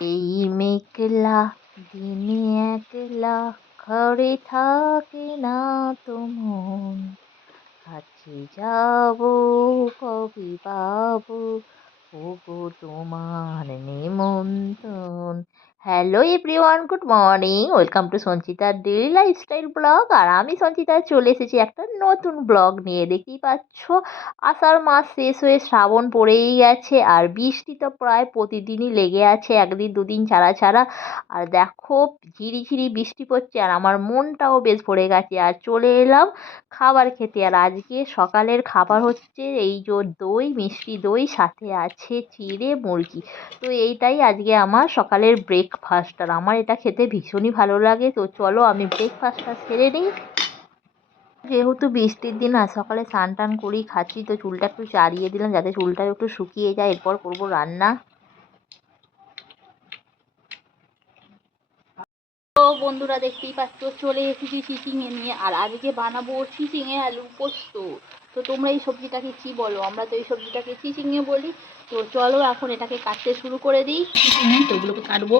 এই মেঘলা দিনে একলা ঘরে থাকে না তো মন, কাছে যাব কবে পাবো ওগো তোমার নিমন্ত্রণ। Hello everyone, good morning, welcome to সঞ্চিতার ডেইলি লাইফস্টাইল ব্লগ। আর আমি সঞ্চিতা চলে এসেছি একটা নতুন ব্লগ নিয়ে। দেখতেই পাচ্ছ আষাঢ় মাস শেষ হয়ে শ্রাবণ পড়েই গেছে, আর বৃষ্টি তো প্রায় প্রতিদিনই লেগে আছে, একদিন দুদিন ছাড়া ছাড়া। আর দেখো ঝিরিঝিরি বৃষ্টি পড়ছে, আর আমার মনটাও বেশ ভরে গেছে। আর চলে এলাম খাবার খেতে। আর আজকে সকালের খাবার হচ্ছে এই যে দই, মিষ্টি দই, সাথে আছে চিড়ে মুরগি। তো এইটাই আজকে আমার সকালের ব্রেকফাস্ট, আর আমার এটা খেতে ভীষণই ভালো লাগে। তো চলো আমি ব্রেকফাস্টটা সেরে নিই। যেহেতু বৃষ্টির দিন আর সকালে স্নান টান করেই খাচ্ছি, তো চুলটা একটু চাড়িয়ে দিলাম যাতে চুলটা একটু শুকিয়ে যায়। এরপর করবো রান্না। তো বন্ধুরা দেখতেই পাচ্ছ চলে এসেছি চিচিঙে নিয়ে, আর আজকে বানাবো চিচিঙে আলু পোস্ত। তো তোমরা এই সবজিটাকে কি বলো? আমরা তো এই সবজিটাকে চিচিঙে বলি। তো চলো এখন এটাকে কাটতে শুরু করে দিই। চিচিঙে তো ওগুলোকে কাটবো।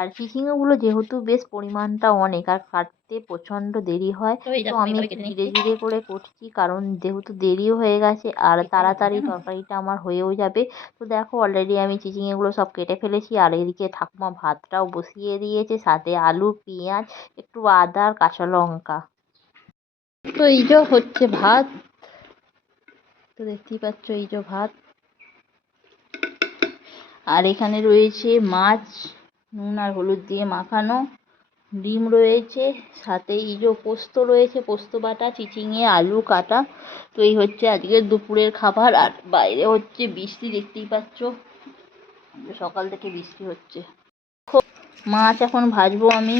আর চিচিঙ্গাগুলো যেহেতু বেশ পরিমাণটা অনেক, আর কাটতে প্রচণ্ড দেরি হয়, তো আমি একটু ধীরে ধীরে করে করছি, কারণ যেহেতু দেরিও হয়ে গেছে আর তাড়াতাড়ি তরকারিটা আমার হয়েও যাবে। তো দেখো অলরেডি আমি চিচিঙ্গাগুলো সব কেটে ফেলেছি, আর এদিকে ঠাকুমা ভাতটাও বসিয়ে দিয়েছে, সাথে আলু, পেঁয়াজ, একটু আদা আর কাঁচা লঙ্কা। তো এই যে হচ্ছে ভাত, তো দেখতেই পাচ্ছ এই যে ভাত। আর এখানে রয়েছে মাছ, নুন আর হলুদ দিয়ে মাখানো, ডিম রয়েছে, সাথে এই যে পোস্ত রয়েছে, পোস্ত বাটা, চিচিঙে আলু কাটা। তো এই হচ্ছে আজকের দুপুরের খাবার। আর বাইরে হচ্ছে বৃষ্টি, দেখতেই পাচ্ছ সকাল থেকে বৃষ্টি হচ্ছে। মাছ এখন ভাজবো আমি।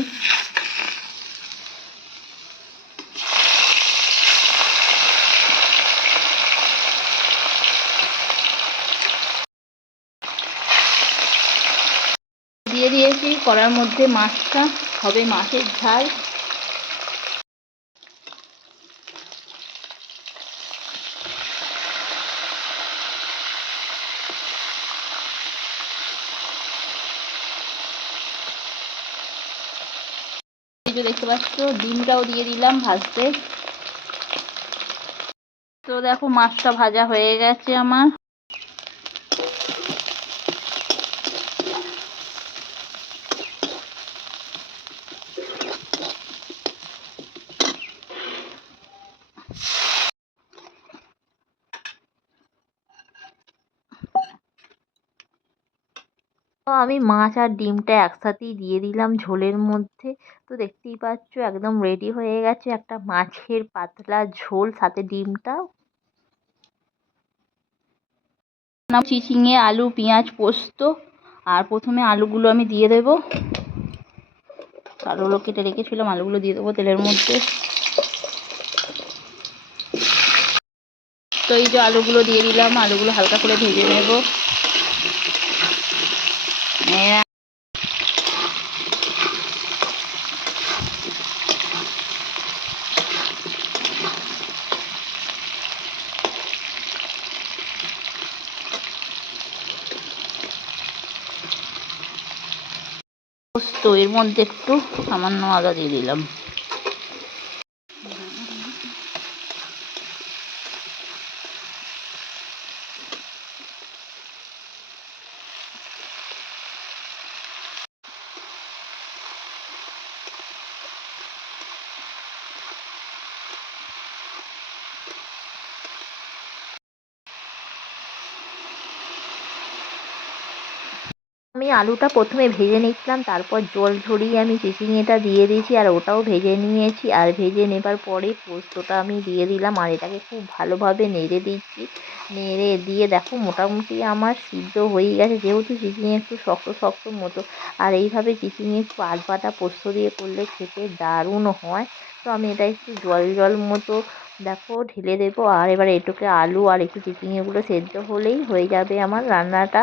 দিয়ে দিয়েছি কড়ার মধ্যে মাছটা, হবে মাছের ঝাল। এই যে দেখতে পাচ্ছ ডিমটাও দিয়ে দিলাম ভাজতে। তো দেখো মাছটা ভাজা হয়ে গেছে আমার। তো আমি মাছ আর ডিমটা একসাথেই দিয়ে দিলাম ঝোলের মধ্যে। তো দেখতেই পাচ্ছ একদম রেডি হয়ে গেছে একটা মাছের পাতলা ঝোল, সাথে ডিমটা। চিচিঙে আলু, পেঁয়াজ, পোস্ত। আর প্রথমে আলুগুলো আমি দিয়ে দেবো, আলুগুলো কেটে রেখেছিলাম, আলুগুলো দিয়ে দেবো তেলের মধ্যে। তো এই যে আলুগুলো দিয়ে দিলাম, আলুগুলো হালকা করে ভেজে নেব। পোস্ত এর মধ্যে একটু সামান্য আদা দিয়ে দিলাম। আমি আলুটা প্রথমে ভেজে নিচ্ছিলাম, তারপর জল ঝরিয়ে আমি চিচিঙেটা দিয়ে দিয়েছি, আর ওটাও ভেজে নিয়েছি। আর ভেজে নেবার পরে পোস্তটা আমি দিয়ে দিলাম, আর এটাকে খুব ভালোভাবে নেড়ে দিচ্ছি। নেড়ে দিয়ে দেখো মোটামুটি আমার সিদ্ধ হয়েই গেছে, যেহেতু চিচিঙে একটু শক্ত শক্ত মতো। আর এইভাবে চিচিঙে একটু আধ বাটা পোস্ত দিয়ে করলে খেতে দারুণ হয়। তো আমি এটা একটু জল জল মতো দেখো ঢেলে দেবো, আর এবার এটুকে আলু আর একটু চিচিঙেগুলো সেদ্ধ হলেই হয়ে যাবে আমার রান্নাটা।